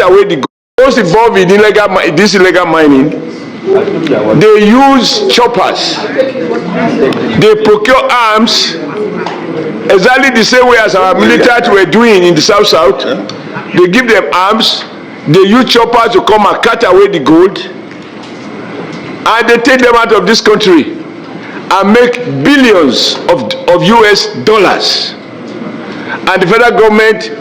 away those involved in this illegal mining. They use choppers. They procure arms exactly the same way as our military were doing in the South. They give them arms. They use choppers to come and cut away the gold, and they take them out of this country and make billions of US dollars. And the federal government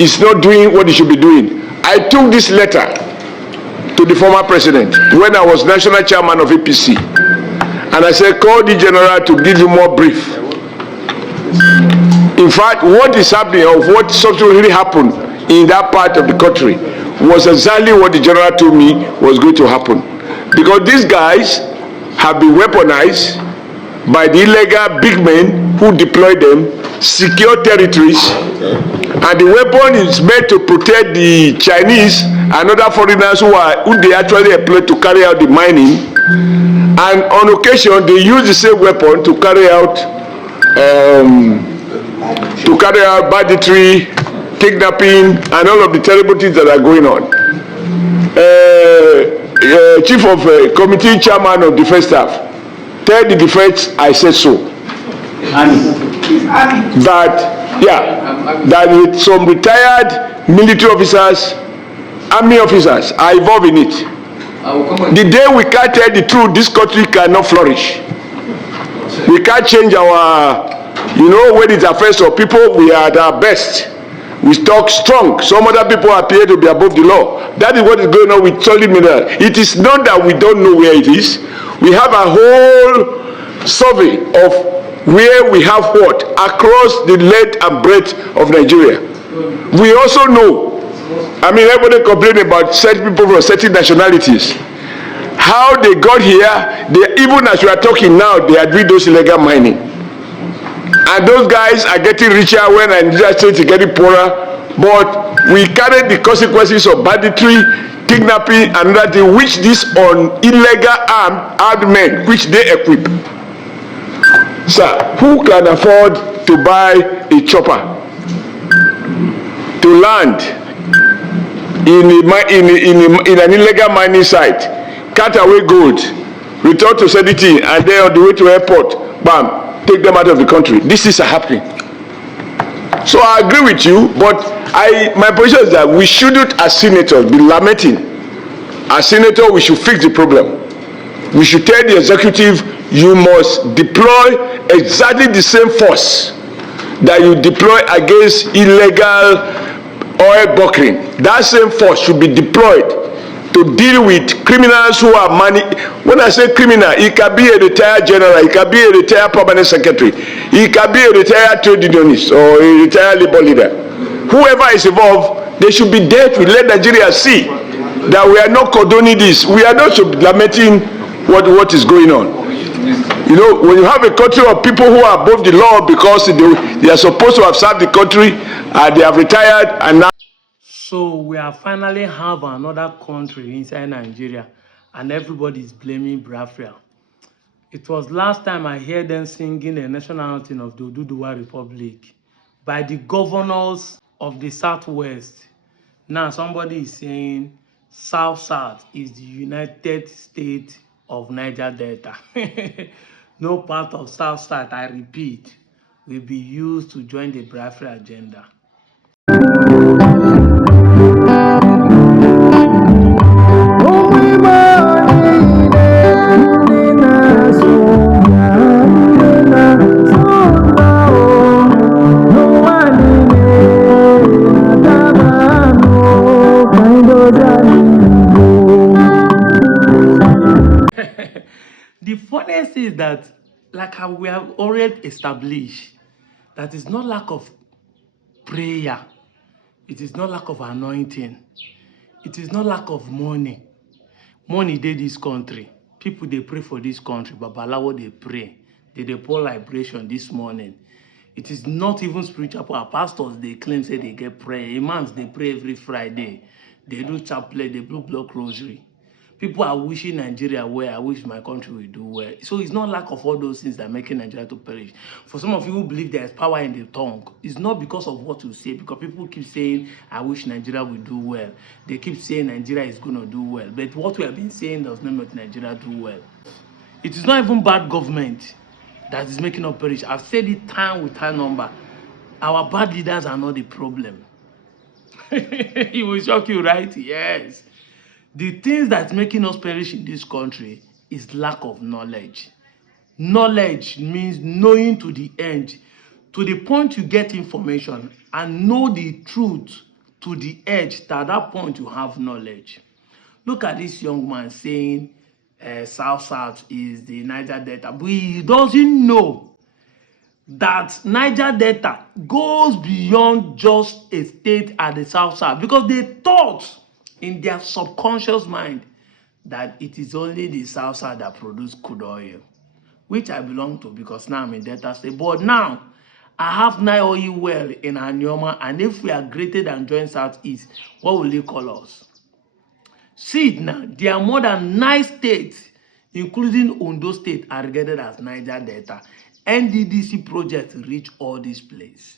is not doing what it should be doing. I took this letter to the former president when I was national chairman of APC, and I said, call the general to give you more brief. In fact, what is happening, or what something really happened in that part of the country, was exactly what the general told me was going to happen. Because these guys have been weaponized by the illegal big men who deploy them, secure territories, and the weapon is meant to protect the Chinese and other foreigners who they actually employ to carry out the mining. And on occasion, they use the same weapon to carry out banditry, kidnapping, and all of the terrible things that are going on. Chief of Committee Chairman of Defense Staff, tell the defense I said so. That some retired military officers, army officers are involved in it. The day we can't tell the truth, this country cannot flourish. We can't change our, when it affects our people, we are at our best. We talk strong. Some other people appear to be above the law. That is what is going on with solid mineral. It is not that we don't know where it is. We have a whole survey of where we have what across the length and breadth of Nigeria. We also know, everybody complaining about certain people from certain nationalities. How they got here, even as we are talking now, they are doing those illegal mining. And those guys are getting richer when Nigeria state is getting poorer. But we carry the consequences of banditry, kidnapping, and that which these on illegal armed men, which they equip. Sir, who can afford to buy a chopper to land in an illegal mining site, cut away gold, return to Sediti, and then on the way to airport, bam, take them out of the country? This is happening. So I agree with you, but my position is that we shouldn't, as senators, be lamenting. As senators, we should fix the problem. We should tell the executive, you must deploy exactly the same force that you deploy against illegal oil bunkering. That same force should be deployed to deal with criminals who are when I say criminal, it can be a retired general, it can be a retired permanent secretary, it can be a retired trade unionist or a retired labor leader. Whoever is involved, they should be dealt with. Let Nigeria see that we are not condoning this. We are not lamenting what is going on. When you have a country of people who are above the law because they are supposed to have served the country, they have retired, and now. So we are finally have another country inside Nigeria, and everybody is blaming Biafra. It was last time I heard them singing the national anthem of the Oduduwa Republic by the governors of the Southwest. Now somebody is saying South is the United States of Niger Delta. No part of South, I repeat, will be used to join the Biafra agenda. The funniest is that, like how we have already established, that is not lack of prayer, it is not lack of anointing, it is not lack of money. Money dey this country. People they pray for this country. Babalawo they pray. They pour liberation this morning. It is not even spiritual power. Pastors they claim say they get prayer. Imams they pray every Friday. They do chaplet. They do block rosary. People are wishing Nigeria well. I wish my country will do well. So it's not lack of all those things that are making Nigeria to perish. For some of you who believe there is power in the tongue, it's not because of what you say, because people keep saying, I wish Nigeria will do well. They keep saying Nigeria is going to do well. But what we have been saying does not make Nigeria do well. It is not even bad government that is making us perish. I've said it time with time number. Our bad leaders are not the problem. It will shock you, right? Yes. The things that's making us perish in this country is lack of knowledge. Knowledge means knowing to the end, to the point you get information and know the truth to the edge. At that point you have knowledge. Look at this young man saying South is the Niger Delta, but he doesn't know that Niger Delta goes beyond just a state at the South, because they thought in their subconscious mind that it is only the South that produce crude oil, which I belong to because now I'm in Delta State. But now I have 9 oil well in Anioma, and if we are greater than joint Southeast, what will they call us? See it now, there are more than 9 states, including Ondo State, are regarded as Niger Delta. NDDC projects reach all these places.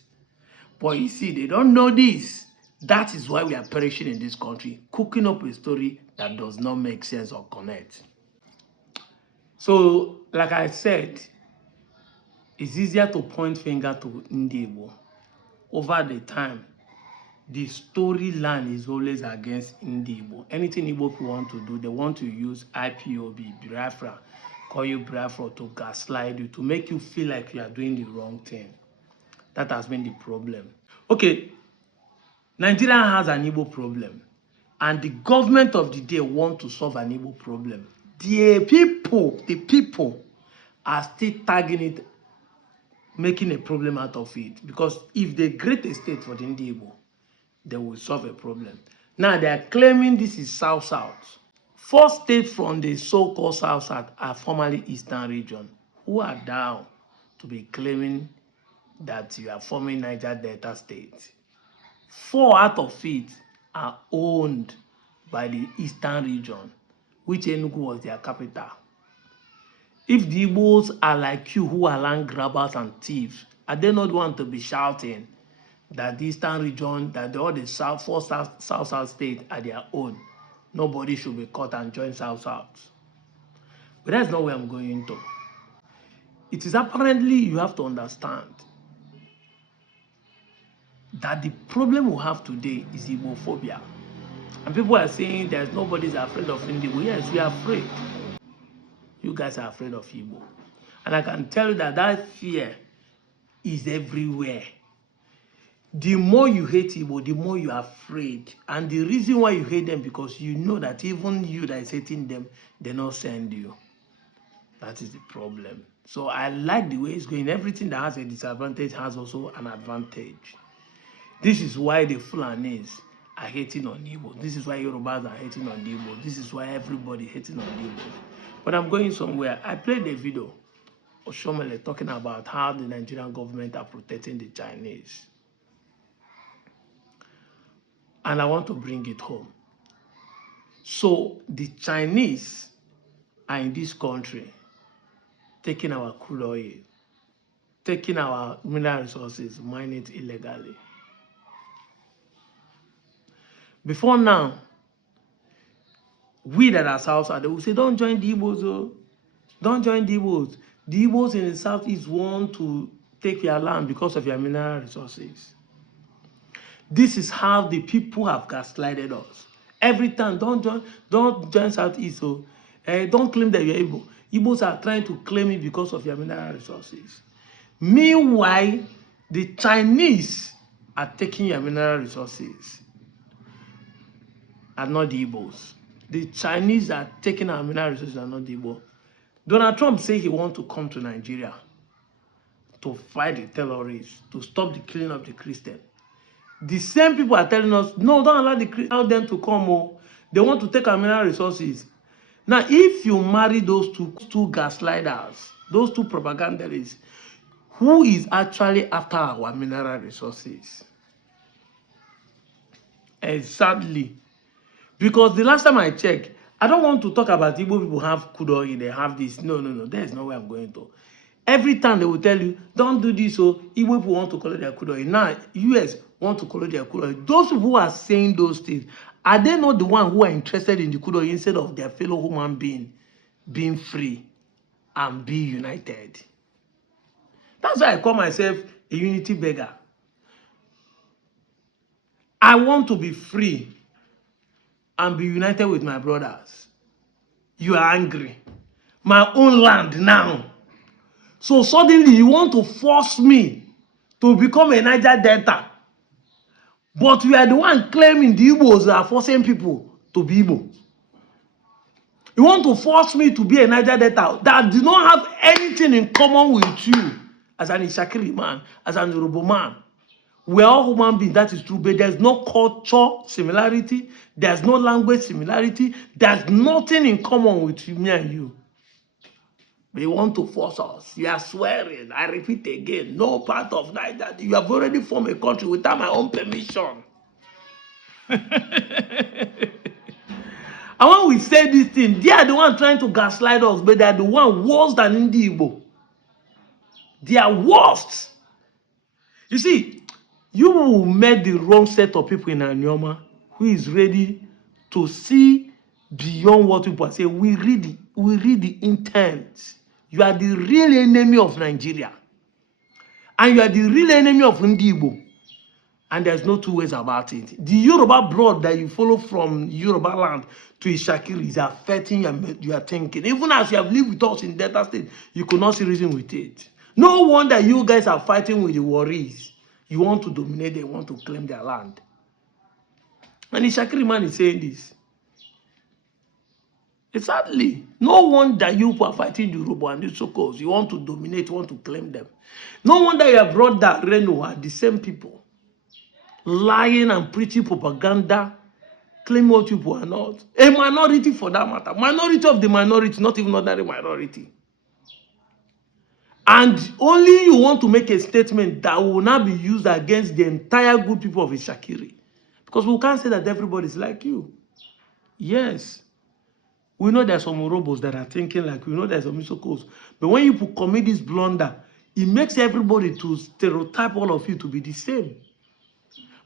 But you see, they don't know this. That is why we are perishing in this country, cooking up a story that does not make sense or connect. So, like I said, it's easier to point finger to Igbo. Over the time, the storyline is always against Igbo. Anything Igbo people want to do, they want to use IPOB, Biafra, call you Biafra, to gaslight you, to make you feel like you are doing the wrong thing. That has been the problem. Okay, Nigeria has an Igbo problem, and the government of the day want to solve an Igbo problem. The people are still tagging it, making a problem out of it, because if they create a state for the Igbo, they will solve a problem. Now they are claiming this is South. 4 states from the so-called South are formerly Eastern region. Who are down to be claiming that you are forming Niger Delta State? 4 out of it are owned by the Eastern region, which Enugu was their capital. If the Igbos are like you, who are land grabbers and thieves, are they not want to be shouting that the Eastern region, that all the 4 South states are their own? Nobody should be caught and join South. But that's not where I'm going to. It is apparently, you have to understand that the problem we have today is Igbophobia. And people are saying there's nobody's afraid of Igbo. Yes, we are afraid. You guys are afraid of Igbo. And I can tell you that that fear is everywhere. The more you hate Igbo, the more you are afraid. And the reason why you hate them, because you know that even you that is hating them, they not send you. That is the problem. So I like the way it's going. Everything that has a disadvantage has also an advantage. This is why the Fulanis are hating on Igbo. This is why Yorubas are hating on Igbo. This is why everybody hating on Igbo. But I'm going somewhere. I played a video of Shomele talking about how the Nigerian government are protecting the Chinese. And I want to bring it home. So the Chinese are in this country taking our crude oil, taking our mineral resources, mining it illegally. Before now, we that are South, they will say, don't join the Igbos, oh. Don't join the Igbos. The Igbos in the Southeast want to take your land because of your mineral resources. This is how the people have gaslighted us. Every time, don't join Southeast, so don't claim that you're Igbo. Igbos are trying to claim it because of your mineral resources. Meanwhile, the Chinese are taking your mineral resources, and not the Igbos. The Chinese are taking our mineral resources and not the Igbo. Donald Trump said he wants to come to Nigeria to fight the terrorists, to stop the killing of the Christians. The same people are telling us, no, don't allow them to come. Oh. They want to take our mineral resources. Now, if you marry those two gaslighters, those 2 propagandists, who is actually after our mineral resources? Exactly. Because the last time I checked, I don't want to talk about Igbo people have kudoi, they have this. No. There's no way I'm going to. Every time they will tell you, don't do this, so Igbo people want to collect their kudoi. Now, US want to collect their kudoi. Those who are saying those things, are they not the ones who are interested in the kudoi instead of their fellow human being free and be united? That's why I call myself a unity beggar. I want to be free and be united with my brothers. You are angry. My own land now. So suddenly you want to force me to become a Niger Delta. But you are the one claiming the Igbos are forcing people to be Igbo. You want to force me to be a Niger Delta that does not have anything in common with you as an Itshekiri man, as an Yoruba man. We are all human beings, that is true, but there's no culture similarity, there's no language similarity, there's nothing in common with me and you. They want to force us. You are swearing. I repeat again, no part of Niger. You have already formed a country without my own permission. And when we say this thing, they are the one trying to gaslight us, but they are the one worse than Indi Igbo. They are worst. You see, you met the wrong set of people in Anyoma who is ready to see beyond what people are saying. We read the intent. You are the real enemy of Nigeria. And you are the real enemy of Indi Igbo. And there's no two ways about it. The Yoruba blood that you follow from Yoruba land to Itshekiri is affecting your thinking. Even as you have lived with us in Delta State, you could not see reason with it. No wonder you guys are fighting with the Warriors. You want to dominate, they want to claim their land. And Itshekiri man is saying this. Exactly. No wonder you are fighting the Yoruba and the Sokos. You want to dominate, you want to claim them. No wonder your brother Reno are the same people. Lying and preaching propaganda, claim what people are not. A minority for that matter. Minority of the minority, not even ordinary minority. And only you want to make a statement that will not be used against the entire good people of Itshekiri. Because we can't say that everybody is like you. Yes. We know there's some robots that are thinking like we know there's some Isokos. But when you commit this blunder, it makes everybody to stereotype all of you to be the same.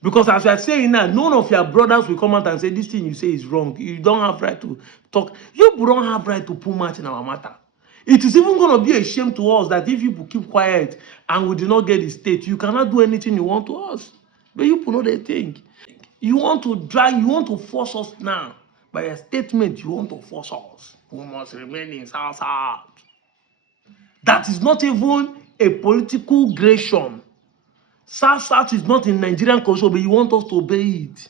Because as you are saying now, none of your brothers will come out and say this thing you say is wrong. You don't have right to talk. You don't have right to put much in our matter. It is even going to be a shame to us that if people keep quiet and we do not get the state, you cannot do anything you want to us. But you put know they think. You want to drag, you want to force us now. By a statement, you want to force us. We must remain in South. That is not even a political gration. South is not in Nigerian culture, but you want us to obey it.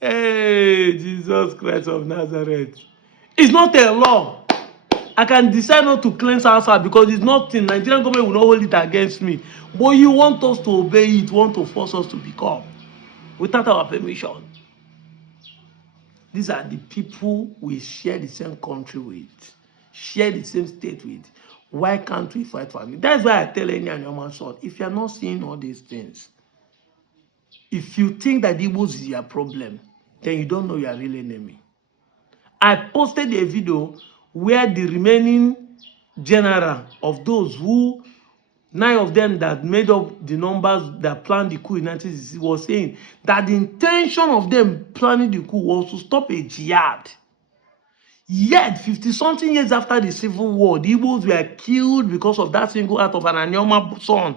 Hey, Jesus Christ of Nazareth. It's not a law. I can decide not to claim South because it's not in Nigerian government will not hold it against me. But you want us to obey it, want to force us to become without our permission. These are the people we share the same country with, share the same state with. Why can't we fight for it? That's why I tell any Anyoma son, if you're not seeing all these things, if you think that Igbos is your problem, then you don't know your real enemy. I posted a video where the remaining general of those who, 9 of them that made up the numbers that planned the coup in 1960 was saying that the intention of them planning the coup was to stop a jihad. Yet, 50-something years after the Civil War, the Igbos were killed because of that single act of an Anyoma son.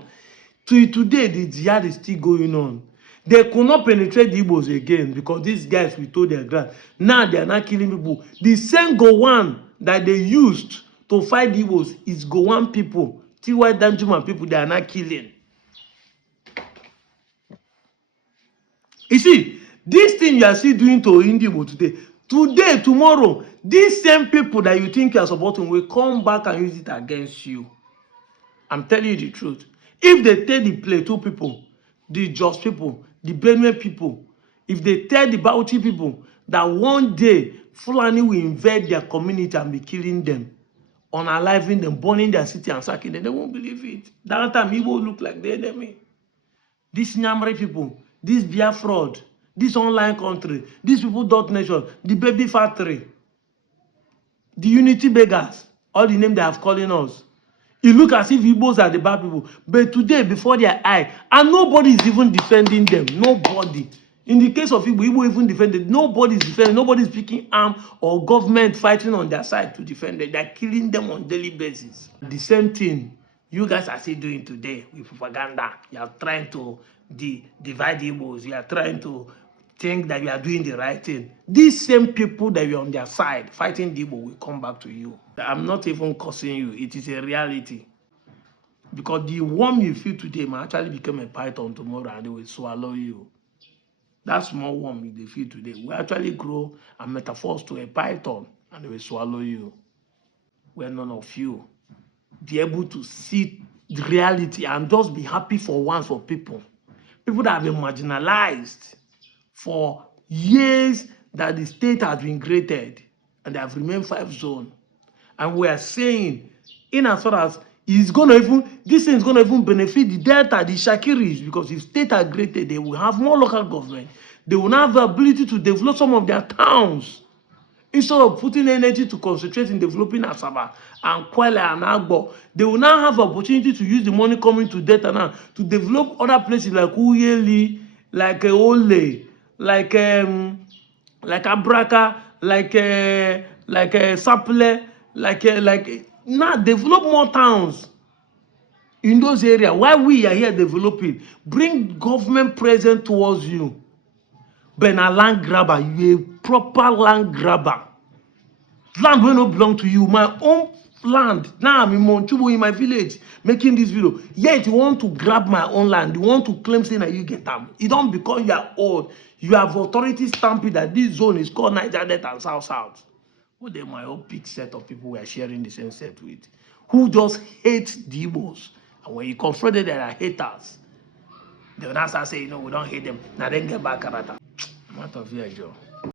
Till today, the jihad is still going on. They could not penetrate the Igbos again because these guys, we told their ground. Now they are not killing people. The same Gowan that they used to fight the Igbos is Gowan people. T.Y. Danjuma people, they are not killing. You see, this thing you are still doing to Indigo today, tomorrow, these same people that you think you are supporting will come back and use it against you. I'm telling you the truth. If they take the Plateau people, the Jos people, the Benue people, if they tell the Bauchi people that one day Fulani will invade their community and be killing them, unaliving them, burning their city and sacking them, they won't believe it. That time, Igbo look like the enemy. These Nyamre people, this Biafra fraud, this online country, these people dot nation, the baby factory, the unity beggars, all the name they have calling us. It look as if Igbos are the bad people, but today before their eye, and nobody is even defending them. Nobody. In the case of Igbo even defended. Nobody is defending. Nobody is picking arm or government fighting on their side to defend them. They're killing them on daily basis. The same thing you guys are still doing today with propaganda. You are trying to divide Igbos. You are trying to think that you are doing the right thing. These same people that you're on their side fighting the Igbo will come back to you. I'm not even cursing you. It is a reality. Because the worm you feel today might actually become a python tomorrow and they will swallow you. That small worm you feel today will actually grow and metamorphose to a python and they will swallow you. Where none of you be able to see the reality and just be happy for once for people. People that have been marginalized for years that the state has been created and they have remained 5 zone. And we are saying, in as far as it's gonna even, this thing is gonna even benefit the Delta, the Itshekiri, because if state are created, they will have more local government. They will now have the ability to develop some of their towns. Instead of putting energy to concentrate in developing Asaba and Kwale and Agbo, they will now have the opportunity to use the money coming to Delta now to develop other places like Uyeli, like Ole, like Abraka, like Saple, like now develop more towns in those areas. While we are here developing, bring government presence towards you. But a land grabber, you a proper land grabber. Land will not belong to you. My own land. Now I'm in Monchubo in my village making this video. Yet you want to grab my own land. You want to claim saying that you get them. It don't because you are old. You have authority stamping that this zone is called Niger Delta and South South. Well, then my own big set of people we are sharing the same set with, who just hate the Igbos. And when you confront them, they are haters. They will not start saying, no, we don't hate them. Now then get back at that. What of here, Joe?